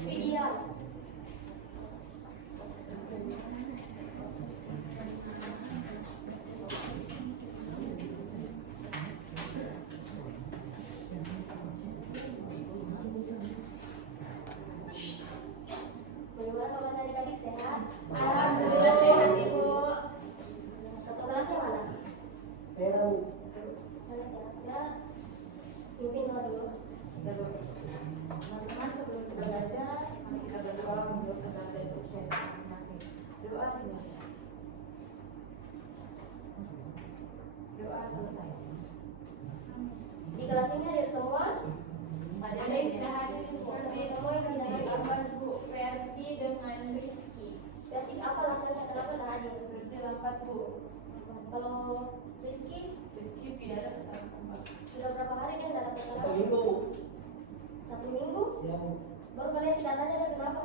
Video. Bagaimana kabar adik-adik, sehat? Alhamdulillah sehat Ibu. Satu kelasnya mana? Tahu. Mana kira-kira? Pimpin dulu. Teman-teman, sebelum kita belajar, mari kita berdoa menurut tentang bentuk channel masing-masing. Doa dimulai. Doa selesai. Di kelas ini hadir semua? Ada yang tidak hadir, Hadir semua yang tidak hadir. Abang Bu Ferdi dengan Rizky. Berarti apa alasannya kenapa tidak hadir? Berdelampat Bu. Kalau Rizky Rizky tidak ada tempat. sudah berapa hari dia tidak datang ke Satu kelas? minggu. 1 minggu? Ya Bu. Baru kalian tidak tanya dan kenapa?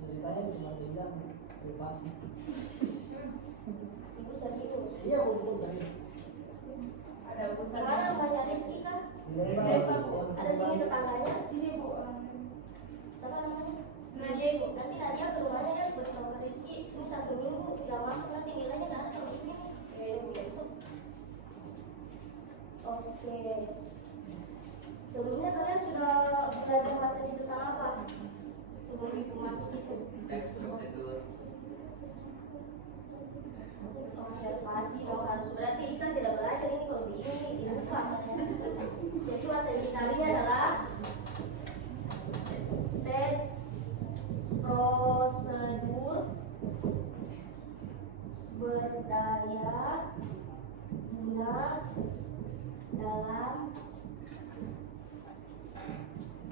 Ceritanya cuma bilang privasi. Ibu serius. Iya Bu, betul serius. Ada urusan. Gimana rumahnya Rizky kan? Di Lembang, Bu. Ada sini tetangganya? Ini Bu. Siapa namanya? Nadia Ibu. Nanti Nadia ke rumahnya ya bertemu ke Rizky. Ini 1 minggu tidak masuk, nanti nilainya tidak ada sama ini. Bu ya ikut. Oke. Sebelumnya kalian sudah belajar materi tentang apa? Sebelum ibu masuk itu. Teks prosedur. Observasi dong harus, berarti Iksan tidak belajar ini kalau begini tidak tepat. Jadi materi kali ini adalah teks prosedur berdaya guna dalam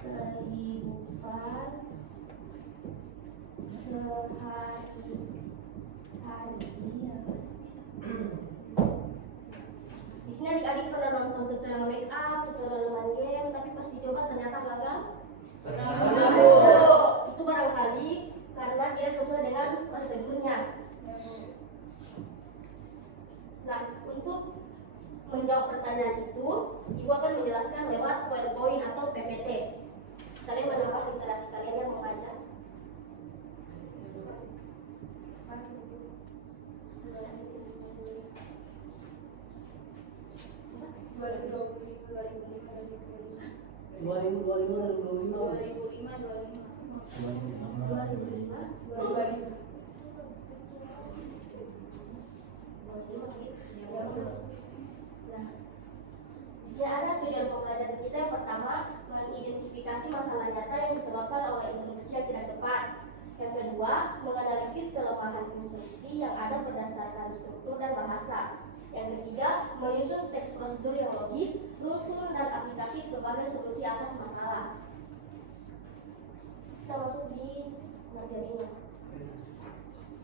kehidupan sehari-hari. Di sini adik-adik pernah nonton tutorial make up, tutorial main game, tapi pas dicoba ternyata gagal. Pernah. Itu barangkali karena tidak sesuai dengan prosedurnya. Nah, untuk menjawab pertanyaan itu, Ibu akan menjelaskan lewat PowerPoint atau PPT. Kalian menambah literasi kalian yang membaca. Di sini ada tujuan pembelajaran kita. Yang pertama, mengidentifikasi masalah nyata yang disebabkan oleh instruksi yang tidak tepat. Yang kedua, menganalisis kelemahan instruksi yang ada berdasarkan struktur dan bahasa. Yang ketiga, menyusun teks prosedur yang logis, runtun, dan aplikatif sebagai solusi atas masalah. Kita masuk di materinya.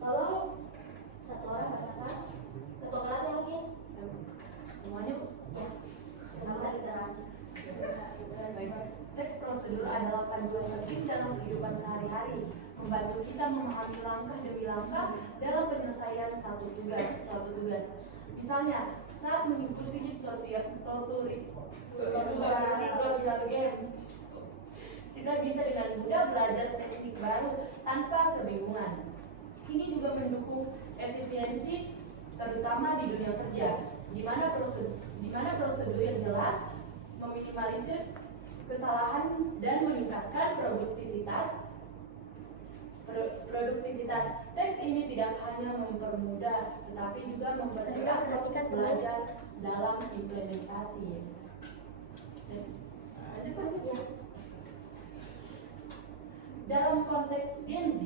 Tolong satu orang bacakan. Ketua kelasnya mungkin? Semuanya Bu. Ya. Nama literasi. Baik. Teks prosedur adalah panduan penting dalam kehidupan sehari-hari, membantu kita memahami langkah demi langkah dalam penyelesaian suatu tugas. Misalnya, saat mengikuti tutorial game, kita bisa dengan mudah belajar teknik baru tanpa kebingungan. Ini juga mendukung efisiensi, terutama di dunia kerja, di mana prosedur yang jelas meminimalisir kesalahan dan meningkatkan produktivitas. Teks ini tidak hanya mempermudah, tetapi juga mempercepat proses belajar dalam implementasi. Dalam konteks Gen Z,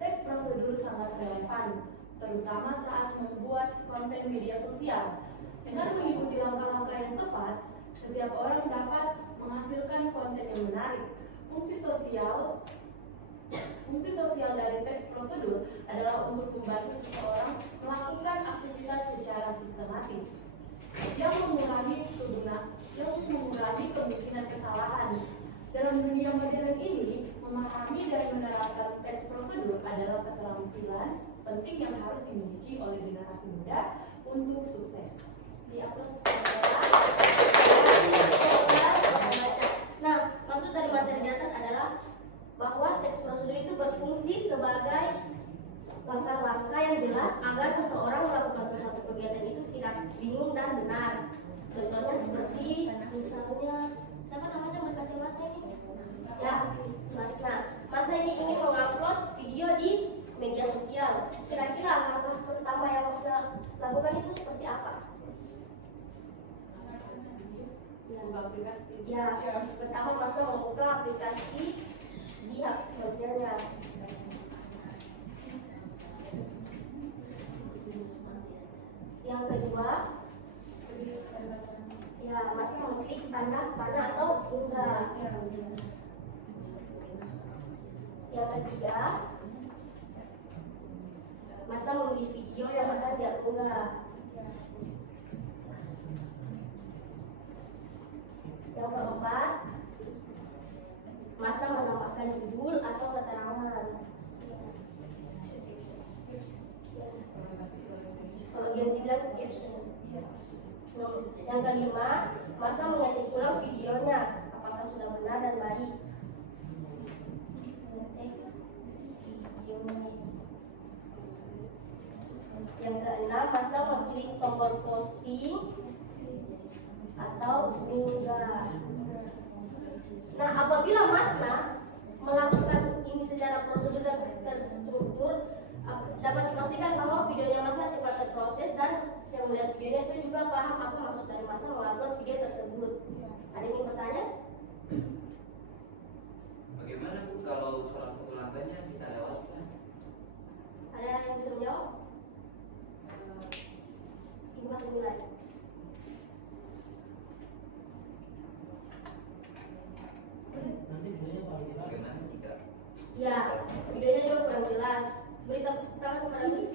teks prosedur sangat relevan, terutama saat membuat konten media sosial. Dengan mengikuti langkah-langkah yang tepat, setiap orang dapat menghasilkan konten yang menarik. Fungsi sosial dari teks prosedur adalah untuk membantu seseorang melakukan aktivitas secara sistematis yang mengurangi kemungkinan kesalahan. Dalam dunia modern ini, memahami dan menerapkan teks prosedur adalah keterampilan penting yang harus dimiliki oleh generasi muda untuk sukses. Nah, maksud dari materi berfungsi sebagai langkah-langkah yang jelas agar seseorang melakukan sesuatu kegiatan itu tidak bingung dan benar. Contohnya seperti misalnya siapa namanya berkacamata ini? Ya, Masna ini ingin mengupload video di media sosial. Kira-kira langkah pertama yang Masna lakukan itu seperti apa? Ya, pertama Masna membuka aplikasi di HP ponselnya. Yang kedua, ya Masna mengklik tanda panah atau enggak. Yang ketiga, Masna memilih video yang akan dia unggah. Yang keempat, Masna menambahkan judul atau keterangan. Kalau Gen Z bilang caption. Yang kelima, Masna mengecek ulang videonya apakah sudah benar dan baik. Mengecek videonya. Yang keenam, Masna mengklik tombol posting atau unggah. Nah, apabila Masna melakukan ini secara prosedur dan terstruktur, dapat dipastikan bahwa videonya Masna cepat terproses dan yang melihat videonya itu juga paham apa maksud dari Masna mengupload video tersebut. Ada yang ingin bertanya? Bagaimana Bu kalau salah satu langkahnya kita lewatkan? Ada yang bisa menjawab? Ibu kasih nilai. Nanti videonya paling jelas. Bagaimana jika Ya, videonya juga kurang jelas. Beri tepuk tangan kepada TV.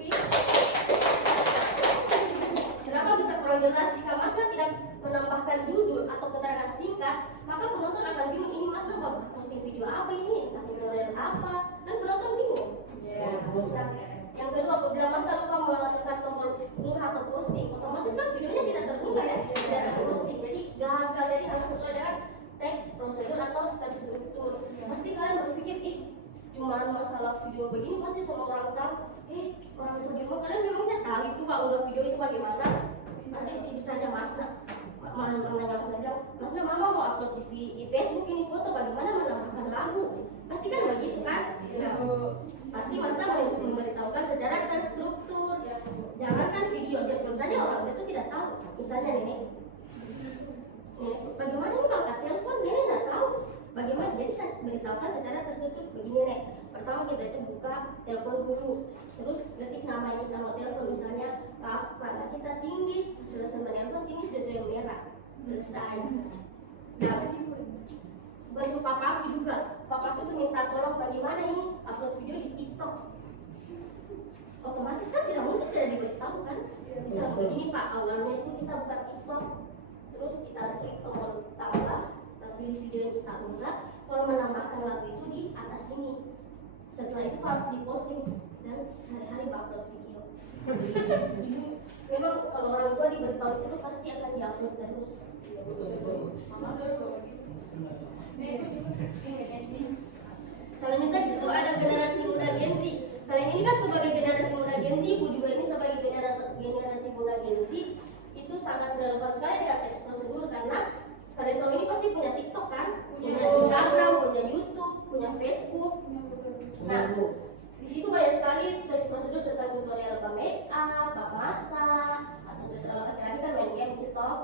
Kenapa bisa kurang jelas? Jika Masna tidak menambahkan judul atau keterangan singkat, maka penonton akan bingung ini Masna posting video apa ini, kasih tutorial apa, dan penonton bingung. Nah, yang kedua, apabila Masna lupa menekan tombol unggah atau posting, otomatis kan videonya tidak terunggah ya, tidak terposting. Jadi gagal, jadi harus sesuai dengan teks, prosedur atau terstruktur. Pasti kalian berpikir, cuma masalah video begini pasti semua orang tahu. Orang tua demo kalian memangnya tahu itu Pak unggah video itu bagaimana? Pasti sih bisanya Masna. Menanya Masna bilang, Masna mama mau upload di Facebook ini foto bagaimana menambahkan lagu. Pasti kan begitu kan? Pasti Masna memberitahukan secara terstruktur. Jangankan video, telepon saja orang itu tidak tahu. Misalnya nenek, bagaimana ini angkat telepon, nenek tidak tahu. Bagaimana? Jadi saya beritahukan secara terstruktur begini nek. Pertama kita itu buka telepon dulu, terus ketik nama yang kita mau telepon, misalnya Kak, karena kita tinggi, selesai menelpon tinggi sudah yang merah, selesai. Nah, baju papaku juga, papaku tuh minta tolong bagaimana ini upload video di TikTok. Otomatis kan tidak mungkin tidak diberitahu kan? Misal begini Pak, awalnya itu kita buka TikTok, terus kita klik tombol tambah. Pilih video yang kita unggah, kalau menambahkan lagu itu di atas sini. Setelah itu Pak diposting dan sehari-hari Pak upload video. Ibu memang kalau orang tua diberitahu itu pasti akan diupload terus. Selanjutnya di situ ada generasi muda Gen Z. Kalian ini kan sebagai generasi muda Gen Z, Ibu juga ini sebagai generasi muda Gen Z, itu sangat relevan sekali dengan teks prosedur karena kalian semua ini pasti punya TikTok kan, punya Instagram, punya YouTube, punya Facebook. Nah, di situ banyak sekali teks prosedur tentang tutorial bab make up, bab masak, atau tutorial laki-laki kan main game TikTok.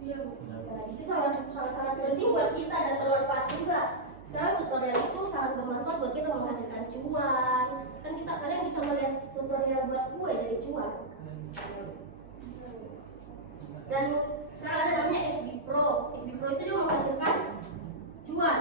Nah, di situ sangat penting buat kita dan bermanfaat juga. Sekarang tutorial itu sangat bermanfaat buat kita menghasilkan cuan. Kan kalian bisa melihat tutorial buat kue dari cuan. Dan sekarang ada namanya FB Pro. FB Pro itu juga menghasilkan cuan.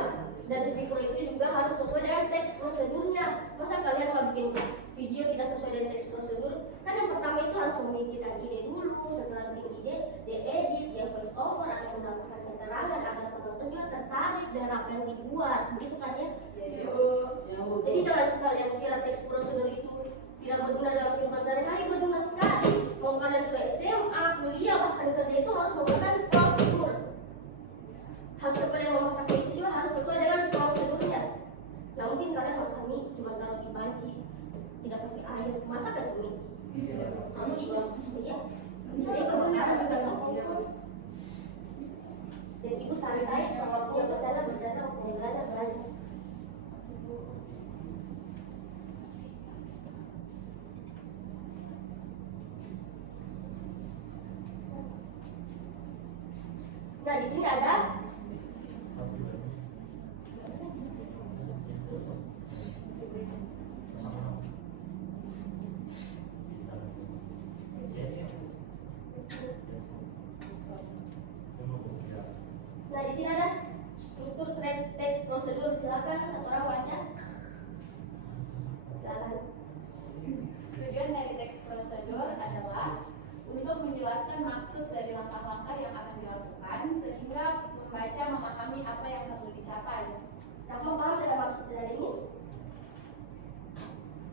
Dan FB Pro itu juga harus sesuai dengan teks prosedurnya. Masa kalian mau bikin video tidak sesuai dengan teks prosedur? Kan yang pertama itu harus memikirkan ide dulu. Setelah bikin ide, dia edit, dia voice over atau menambahkan keterangan agar penonton juga tertarik dengan apa yang dibuat. Begitu kan ya? Jadi jangan kalian kira teks prosedur itu tidak berguna dalam kehidupan sehari-hari, berguna sekali. Mau kalian sudah SMA, kuliah, bahkan kerja itu harus menggunakan prosedur. Hal seperti yang memasak itu juga harus sesuai dengan prosedurnya. Nah mungkin kalian masak mie cuma taruh di tidak pakai air, masak kan ini? Kamu juga. Iya. Jadi kebakaran bukan ngomong. Dan ibu santai, waktunya bercanda, waktunya belajar. Nah, di sini ada struktur teks prosedur. Silakan satu orang baca. Silakan. Tujuan dari teks prosedur adalah untuk menjelaskan maksud dari langkah-langkah yang akan dilakukan sehingga membaca memahami apa yang perlu dicapai. Rafa paham dengan maksud dari ini?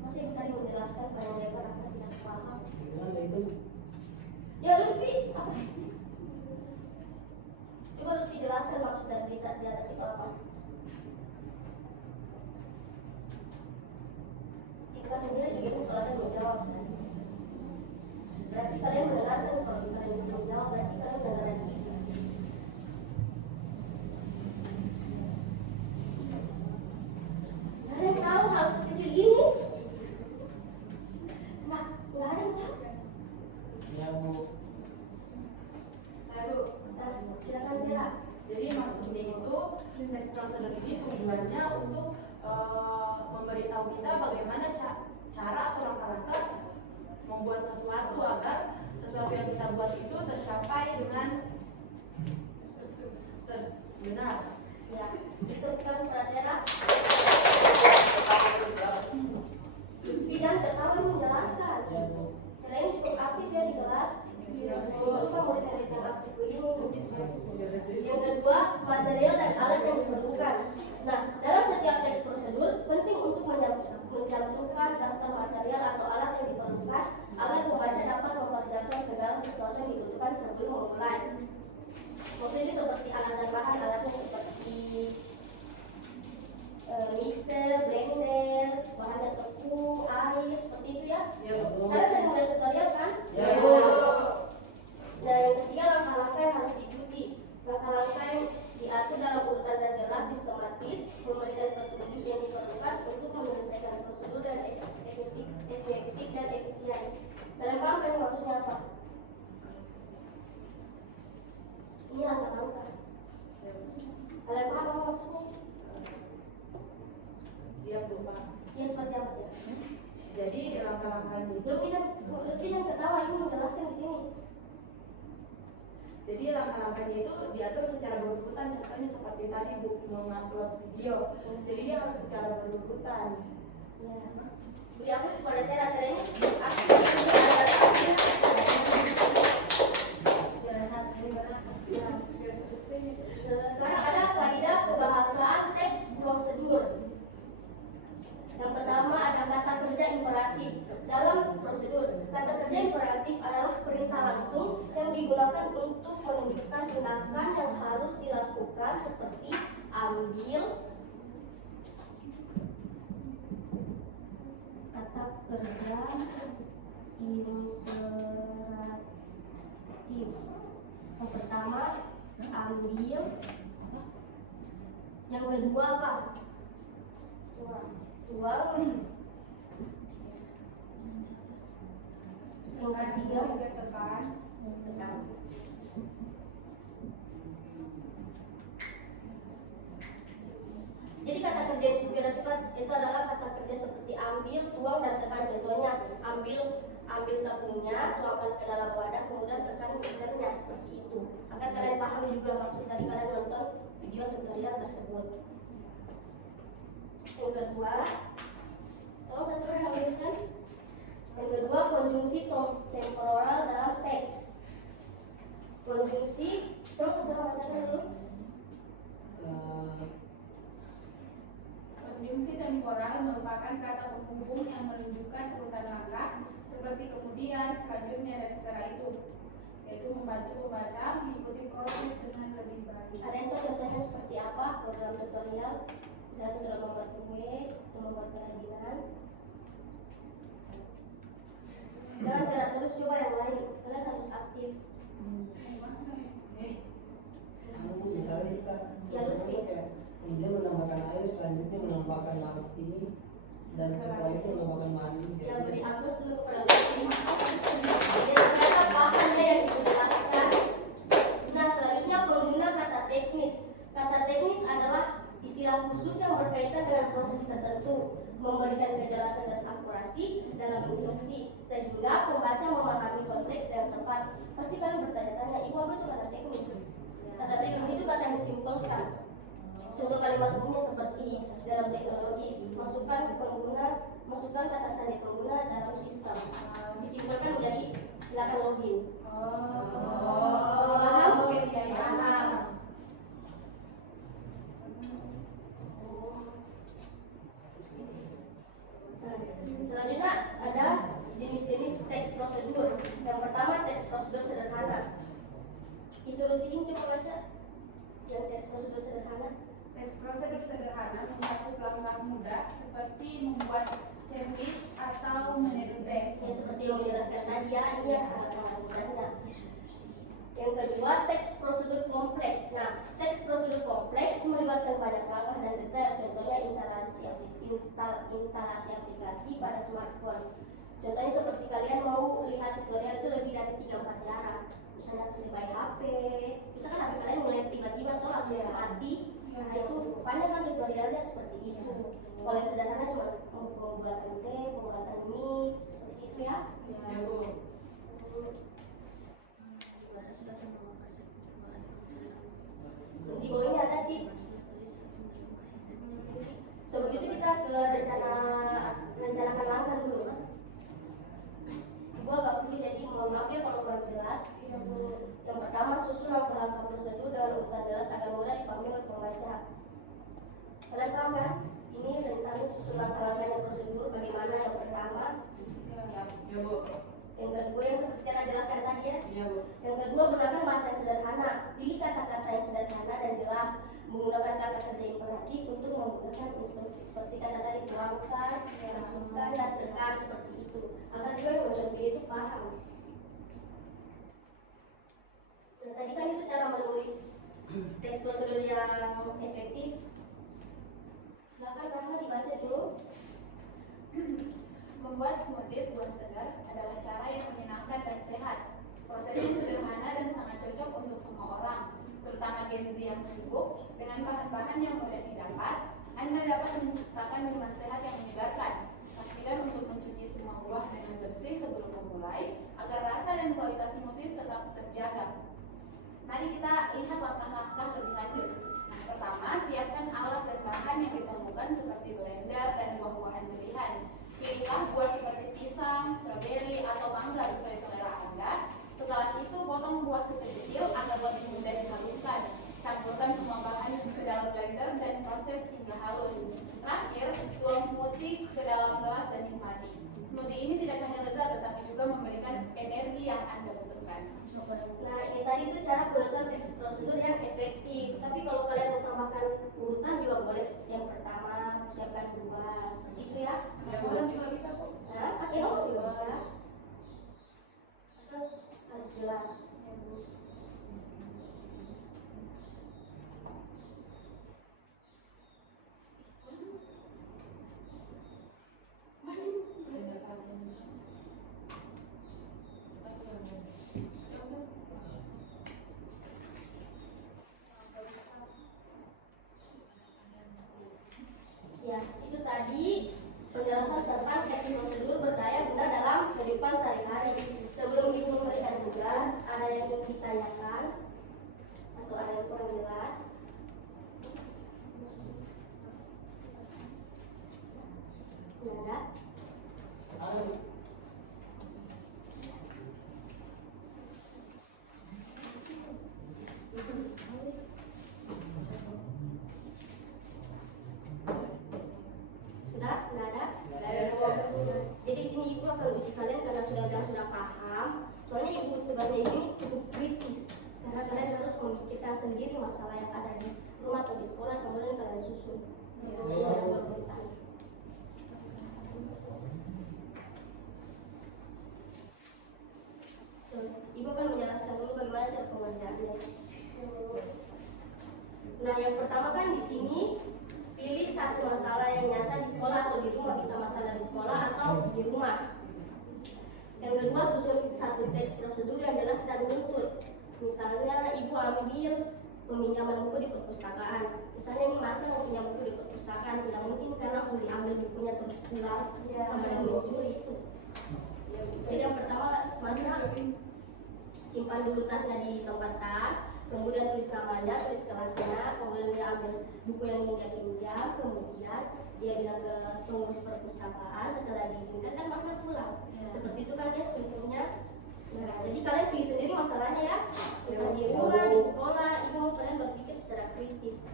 Masih tadi menjelaskan pada mereka Rafa tidak paham. Gimana itu? Ya Lutfi, apa? Coba Lutfi jelaskan maksud dari di atas itu apa? Kita sendiri juga kalau ada menjawab. Berarti kalian mendengarkan, kalau kalian bisa menjawab berarti kalian mendengar lagi. Nggak ada yang tahu hal sekecil ini. Nggak ada yang tahu. Ya Bu. Saya Bu. Nah, silakan Bella. Jadi maksudnya itu teks prosedur ini tujuannya untuk memberitahu kita bagaimana cara atau langkah-langkah membuat sesuatu agar sesuatu yang kita buat itu tercapai dengan benar. Ya, itu kan Pratera. Lutfi dan ketawa menjelaskan. Ya Bu. Kalian cukup aktif ya di kelas. Suka murid-murid yang aktif ini. Yang kedua, material dan alat yang diperlukan. Nah, dalam setiap teks prosedur penting untuk mencantumkan daftar material atau alat yang diperlukan agar pembaca dapat mempersiapkan segala sesuatu yang dibutuhkan sebelum memulai. Maksudnya seperti alat dan bahan alatnya seperti mixer, blender, bahan tepung, air, seperti itu ya. Ya Bu. Kalian sering melihat tutorial kan? Ya Bu. Nah, yang ketiga langkah-langkah yang harus diikuti. Langkah-langkah yang diatur dalam urutan dan jelas, sistematis, memberikan petunjuk yang diperlukan untuk menyelesaikan prosedur dan efektif dan efisien. Kalian paham kan maksudnya apa? Ini langkah-langkah. Kalian paham apa maksudnya? Siap Bu Pak. Ya seperti apa ya? Jadi langkah-langkah itu Lutfi dan ketawa ini menjelaskan di sini. Jadi langkah-langkahnya itu diatur secara berurutan, contohnya seperti tadi Bu mengupload video. Jadi dia harus secara berurutan. Ya. Beri aku kepada Tera ini aktif. Sekarang ada kaidah kebahasaan teks prosedur. Yang pertama ada kata kerja imperatif. Dalam prosedur, kata kerja imperatif adalah perintah langsung yang digunakan untuk menunjukkan tindakan yang harus dilakukan seperti ambil. Kata kerja imperatif. Yang pertama ambil. Yang kedua apa? Tuang. Yang ketiga tekan. Jadi kata kerja itu adalah kata kerja seperti ambil, tuang, dan tekan. Contohnya ambil tepungnya, tuangkan ke dalam wadah, kemudian tekan mixernya seperti itu. Agar kalian paham juga maksud tadi kalian nonton video tutorial tersebut. Yang kedua, tolong satu orang ambilkan. Yang kedua, konjungsi temporal dalam teks. Konjungsi, tolong satu orang bacakan dulu. Konjungsi temporal merupakan kata penghubung yang menunjukkan urutan langkah seperti kemudian, selanjutnya, dan setelah itu, yaitu membantu pembaca mengikuti proses dengan lebih baik. Kalian tahu contohnya seperti apa program tutorial? Misalnya tutorial membuat kue atau membuat kerajinan. Jangan gerak terus, coba yang lain. Kalian harus aktif. Anu misalnya kita Ya, betul. kayak kemudian menambahkan air, selanjutnya menambahkan lauk ini, dan setelah itu menambahkan mandi. Ya, beri aplaus dulu kepada Budi. Dia ternyata pahamnya yang dijelaskan. Nah, selanjutnya pengguna kata teknis. Kata teknis adalah istilah khusus yang berkaitan dengan proses tertentu, memberikan kejelasan dan akurasi dalam instruksi, sehingga pembaca memahami konteks yang tepat. Pasti kalian bertanya-tanya, Ibu apa itu kata teknis? Kata teknis itu kata yang disimpulkan. Contoh kalimat umumnya seperti dalam teknologi, masukkan kata sandi pengguna dalam sistem. Disimpulkan menjadi silakan login. Paham? Paham. Selanjutnya ada jenis-jenis teks prosedur. Yang pertama teks prosedur sederhana. Disuruh Sihin coba baca yang teks prosedur sederhana. Teks prosedur sederhana mencakup langkah mudah seperti membuat sandwich atau menyeduh teh. Ya seperti yang menjelaskan tadi ya, ini yang sangat-sangat mudahnya. Yang kedua teks prosedur kompleks. Nah, teks prosedur kompleks melibatkan banyak langkah dan detail. Contohnya instalasi aplikasi pada smartphone. Contohnya seperti kalian mau lihat tutorial itu lebih dari 3-4 cara. Misalnya kasih by HP, misalkan HP kalian mulai tiba-tiba atau HP yang mati, nah itu banyak kan tutorialnya seperti itu. Kalau yang sederhana cuma pembuatan teh, pembuatan mie, seperti itu ya. Ya Bu. Di bawah ini ada tips. Sebelum itu kita ke rencanakan langkah dulu. Ibu agak perlu jadi mohon maaf ya kalau kurang jelas. Yang pertama susun langkah-langkah prosedur dengan urutan jelas agar mudah dipahami oleh pembaca. Kalian paham kan? Ini tentang susun langkah-langkahnya prosedur. Bagaimana yang pertama? Ya Bu. Yang kedua yang seperti yang saya jelaskan tadi ya. Iya Bu. Yang kedua gunakan bahasa yang sederhana. Pilih kata-kata yang sederhana dan jelas. Menggunakan kata kerja imperatif untuk menggunakan instruksi seperti kata tadi terangkan, masukkan dan tekan seperti itu. Agar juga yang mendengar itu paham. Nah, tadi kan itu cara menulis teks prosedur yang efektif. Silakan Rahma dibaca dulu. Membuat smoothies buah segar adalah cara yang menyenangkan dan sehat. Prosesnya sederhana dan sangat cocok untuk semua orang, terutama Gen Z yang sibuk. Dengan bahan-bahan yang mudah didapat, Anda dapat menciptakan minuman sehat yang menyegarkan. Pastikan untuk mencuci semua buah dengan bersih sebelum memulai, agar rasa dan kualitas smoothies tetap terjaga. Mari kita lihat langkah-langkah lebih lanjut. Nah, pertama, siapkan alat dan bahan yang diperlukan seperti blender dan buah-buahan pilihan. Pilihlah buah seperti pisang, stroberi, atau mangga sesuai selera Anda. Setelah itu, potong buah kecil-kecil agar lebih mudah dihaluskan. Campurkan semua bahan ke dalam blender dan proses hingga halus. Terakhir, tuang smoothie ke dalam gelas dan nikmati. Smoothie ini tidak hanya lezat, tetapi juga memberikan energi yang Anda butuhkan. Nah, ini tadi itu cara penulisan teks prosedur yang efektif. Tapi kalau kalian mau tambahkan urutan juga boleh. Seperti yang pertama, siapkan buah, seperti itu ya. Ya, orang juga bisa kok. Nah, pakai nomor juga bisa. Asal harus jelas. Ya, itu tadi penjelasan tentang teks prosedur berdaya guna dalam kehidupan sehari-hari. Sebelum Ibu memberikan tugas, ada yang ingin ditanyakan atau ada yang kurang jelas? Ada? Sudah? Nggak ada? Jadi di sini Ibu akan uji kalian karena sudah paham. Soalnya Ibu tugasnya ini cukup kritis karena kalian harus memikirkan sendiri masalah yang ada di rumah atau di sekolah, kemudian kalian susun. Silakan di sini pilih satu masalah yang nyata di sekolah atau di rumah, bisa masalah di sekolah atau di rumah. Yang kedua, susun satu teks prosedur yang jelas dan menuntut. Misalnya, ibu ambil peminjaman buku di perpustakaan. Misalnya ini Mas mau pinjam buku di perpustakaan, tidak mungkin kan langsung diambil bukunya terus pulang sama dengan mencuri itu. Jadi yang pertama, Mas simpan dulu tasnya di tempat tas, kemudian tulis namanya, tulis kelasnya, kemudian dia ambil buku yang ingin dia pinjam, kemudian dia bilang ke pengurus perpustakaan, setelah diizinkan kan Masnya pulang. Seperti itu kan dia strukturnya. Nah, jadi kalian pilih sendiri masalahnya ya. Entah di rumah, di sekolah, ibu mau kalian berpikir secara kritis.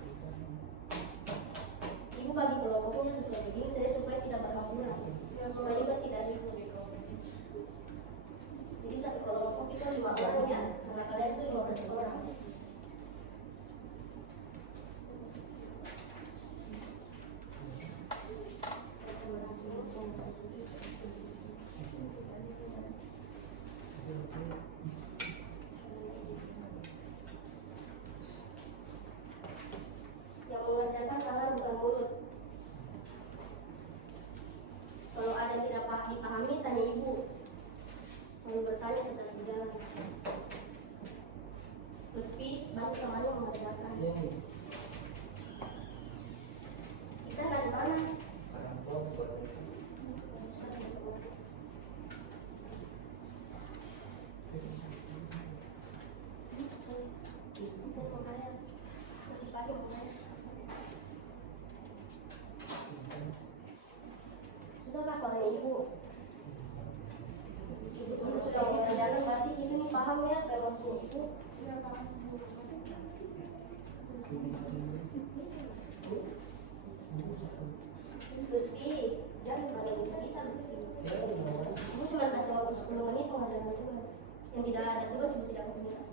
Ibu bagi kelompoknya sesuai begini saya supaya tidak berhamburan, supaya juga tidak ribut. Jadi satu kelompok itu 5 orang ya, karena kalian itu 15 orang. Yang mengerjakan tangan bukan mulut. Kalau ada yang tidak dipahami, tanya ibu. Lalu bertanya sesaat berjalan. Lutfi bantu temannya mengerjakan. Bisa dari mana? Orang tua buat Susah soalnya ibu. Ibu sudah mengerjakan, berarti di sini paham ya kayak maksud ibu. Lutfi, jangan pada bisa kita Lutfi. Ibu cuma kasih waktu 10 menit mengerjakan tugas. Yang tidak ada tugas ibu tidak kasih minta.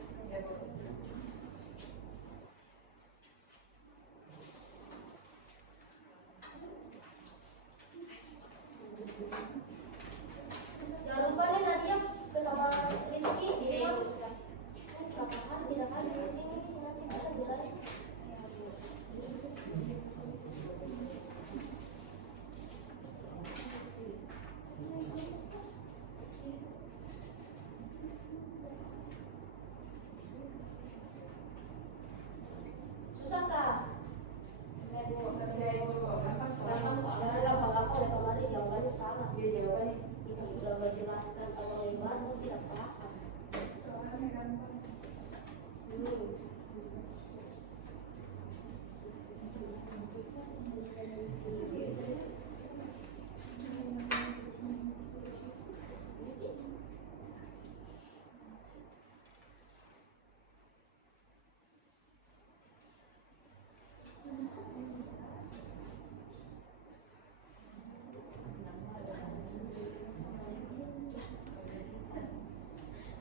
Jangan lupa nih Nadia bersama Rizky di rumah. Berapa hari tidak ada di sini nanti kita bilang. Susah kah? Gampang-gampang ya kemarin jawabannya salah. Kita sudah menjelaskan kalau lebar tidak paham.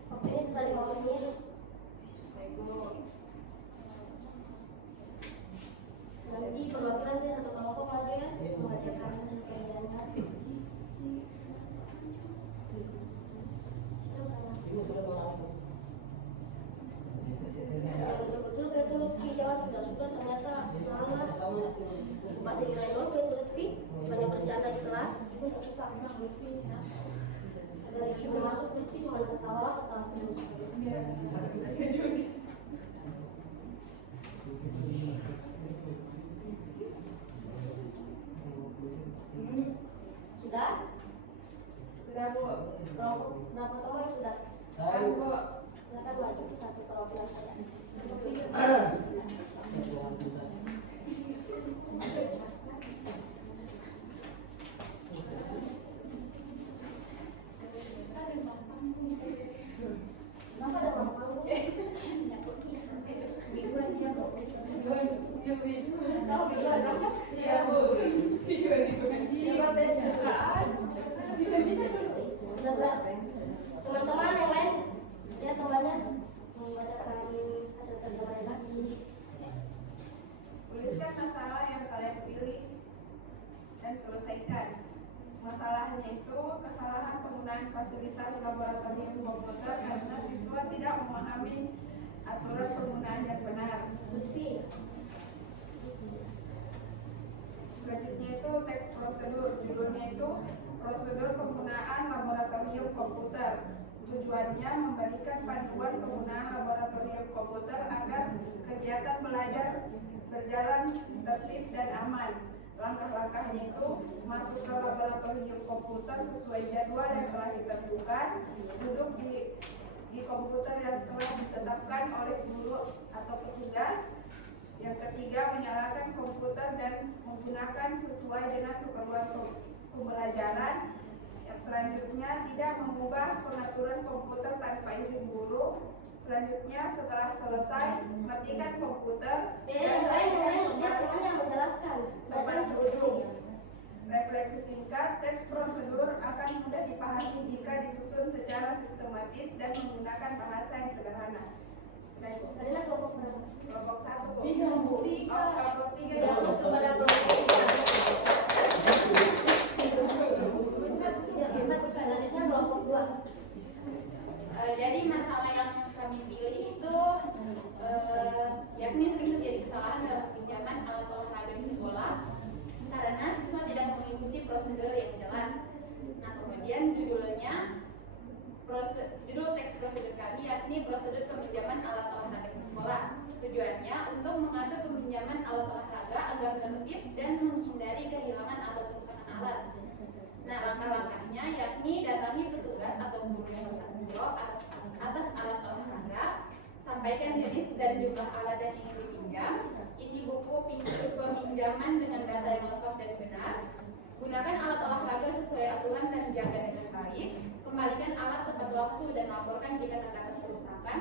Oke, ini sudah 5 menit. Nanti perwakilan saya satu kelompok maju ya, mengajarkan hasil kerjanya. Ya betul-betul kayak itu Lutfi, jangan sudah ternyata salah. Masih nilai 0 kayak itu Lutfi, banyak bercanda di kelas, ibu nggak suka sama Lutfi. Dari sebelum masuk Lutfi cuma ketawa terus. Sudah? Sudah Bu. Berapa semua yang sudah? Sudah Bu. Silakan maju ke satu perwakilan saya. Kenapa ada gampang? Biduan dia kok. Sama biduan kan? Iya Bu. Sudah. Teman-teman yang lain, ya temannya membacakan hasil kerja mereka. Tuliskan masalah yang kalian pilih dan selesaikan. Masalahnya itu kesalahan penggunaan fasilitas laboratorium komputer karena siswa tidak memahami aturan penggunaan yang benar. Lutfi, prosedur penggunaan laboratorium komputer. Tujuannya memberikan panduan penggunaan laboratorium komputer agar kegiatan belajar berjalan tertib dan aman. Langkah-langkahnya itu masuk ke laboratorium komputer sesuai jadwal yang telah ditentukan, duduk di komputer yang telah ditetapkan oleh guru atau petugas. Yang ketiga, menyalakan komputer dan menggunakan sesuai dengan keperluan pembelajaran. Yang selanjutnya, tidak mengubah pengaturan komputer tanpa izin guru. Selanjutnya, setelah selesai, matikan komputer dan menjelaskan. refleksi singkat. Teks prosedur akan mudah dipahami jika disusun secara sistematis dan menggunakan bahasa yang sederhana. Sudah, Ibu? Karena kelompok berapa? Kelompok 1, Bu. Kelompok 3. Oh, kelompok 3. Tidak masuk pada kelompok selanjutnya kelompok 2. Jadi masalah yang kami pilih itu yakni sering terjadi kesalahan dalam pinjaman alat olahraga di sekolah karena siswa tidak mengikuti prosedur yang jelas. Nah, kemudian judul teks prosedur kami yakni prosedur peminjaman alat olahraga di sekolah. Tujuannya untuk mengatur peminjaman alat olahraga agar tertib dan menghindari kehilangan atau kerusakan alat. Nah, langkah-langkahnya yakni datangi petugas atau guru yang bertanggung jawab atas alat olahraga, sampaikan jenis dan jumlah alat yang ingin dipinjam, isi buku peminjaman dengan data yang lengkap dan benar, gunakan alat olahraga sesuai aturan dan jaga dengan baik, kembalikan alat tepat waktu dan laporkan jika terdapat kerusakan,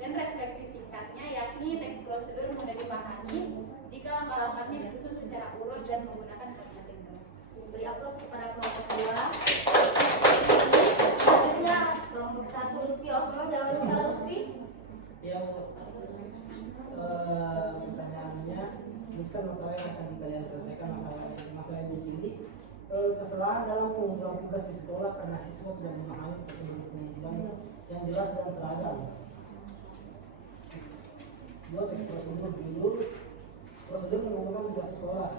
dan refleksi singkatnya yakni teks prosedur mudah dipahami jika langkah-langkahnya disusun secara urut dan menggunakan kalimat yang jelas. Beri aplaus kepada kelompok 2. Selanjutnya kelompok 1 Lutfi Osman. Jangan lupa Lutfi. Ya, pertanyaannya, ini kan masalah yang akan kalian selesaikan, masalah di sini. Kesalahan dalam pengumpulan tugas di sekolah karena siswa tidak memahami prosedur penunjukan yang jelas dan seragam. Dua, teks prosedur dulu. Prosedur mengumpulkan tugas sekolah.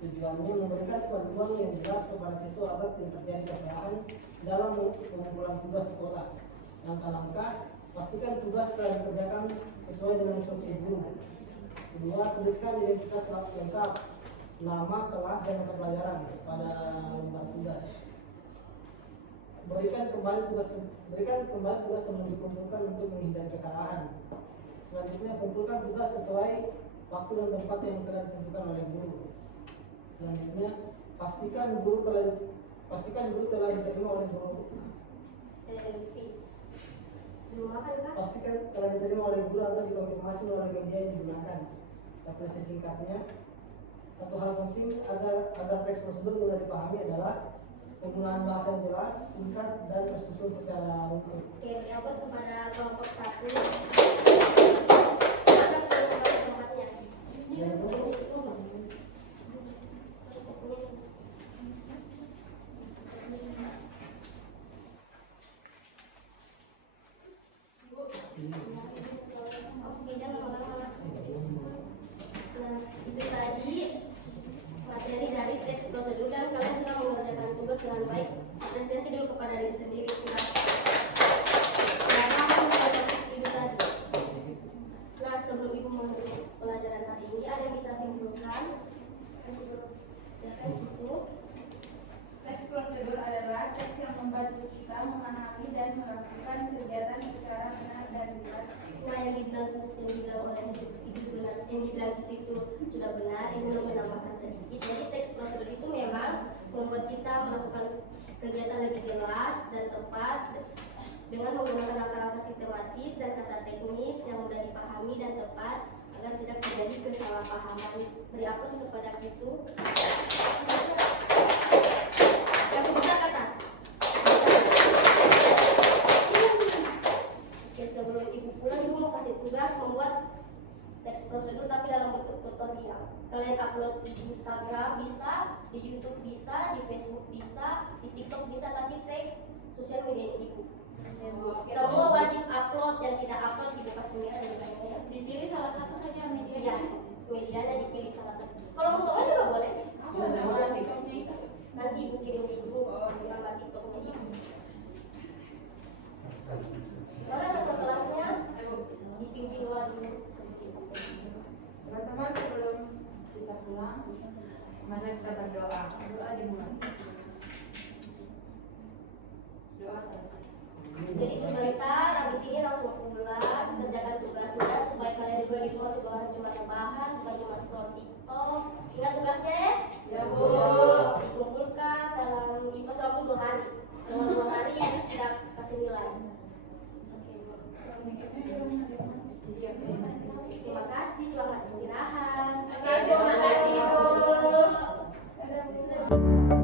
Tujuannya memberikan panduan yang jelas kepada siswa agar tidak terjadi kesalahan dalam pengumpulan tugas sekolah. Langkah-langkah, pastikan tugas telah dikerjakan sesuai dengan instruksi guru. Kedua, tuliskan identitas lengkap, nama, kelas, dan mata pelajaran pada lembar tugas. Berikan kembali tugas sebelum dikumpulkan untuk menghindari kesalahan. Selanjutnya, kumpulkan tugas sesuai waktu dan tempat yang telah ditentukan oleh guru. Selanjutnya, pastikan guru telah diterima oleh guru. Lutfi. Belum makan kan? Pastikan telah diterima oleh guru atau dikonfirmasi melalui media yang digunakan. Refleksi singkatnya, satu hal penting agar teks prosedur mudah dipahami adalah penggunaan bahasa yang jelas, singkat, dan tersusun secara rutin. Oke, beri aplaus kepada kelompok 1. Tempatnya. Yang kedua, Oke, jangan lama-lama. Nah, itu tadi materi dari teks prosedur dan kalian sudah mengerjakan tugas dengan baik. Apresiasi dulu kepada diri sendiri. Nah, sebelum ibu menutup pelajaran hari ini, ada yang bisa simpulkan? Ya kan, itu. Teks prosedur adalah teks yang membantu kita memahami dan melakukan kegiatan secara benar dan jelas. Nah, yang dibilang oleh itu benar, yang dibilang di situ sudah benar. Ini belum menambahkan sedikit. Jadi teks prosedur itu memang membuat kita melakukan kegiatan lebih jelas dan tepat dengan menggunakan langkah-langkah sistematis dan kata teknis yang mudah dipahami dan tepat agar tidak terjadi kesalahpahaman. Beri aplaus kepada Kisu. Kasih bisa kata. Oke, sebelum ibu pulang, ibu mau kasih tugas membuat teks prosedur tapi dalam bentuk tutorial. Kalian upload di Instagram bisa, di YouTube bisa, di Facebook bisa, di TikTok bisa, tapi tag sosial media ibu. Semua wajib upload, yang tidak upload ibu kasih merah dan lainnya. Dipilih salah satu saja Ya, media. medianya dipilih salah satu. Kalau mau soal juga boleh. Apa nama TikToknya itu? Nanti ibu kirim di grup. mengamati topik. Mana kakak kelasnya? Dipimpin luar dulu sedikit. Teman-teman, sebelum kita pulang, mari kita berdoa. Doa dimulai. Doa selesai. Jadi sebentar, habis ini langsung pulang, kerjakan tugasnya supaya kalian juga di rumah juga harus cuma rebahan, bukan cuma scroll TikTok. Ingat tugasnya ya? Ya, Bu. Dikumpulkan dalam pas waktu 2 hari. Dalam 2 hari kita kasih nilai. Oke, Bu. Terima kasih, selamat istirahat. Oke, terima kasih, Bu. Dadah, Bu.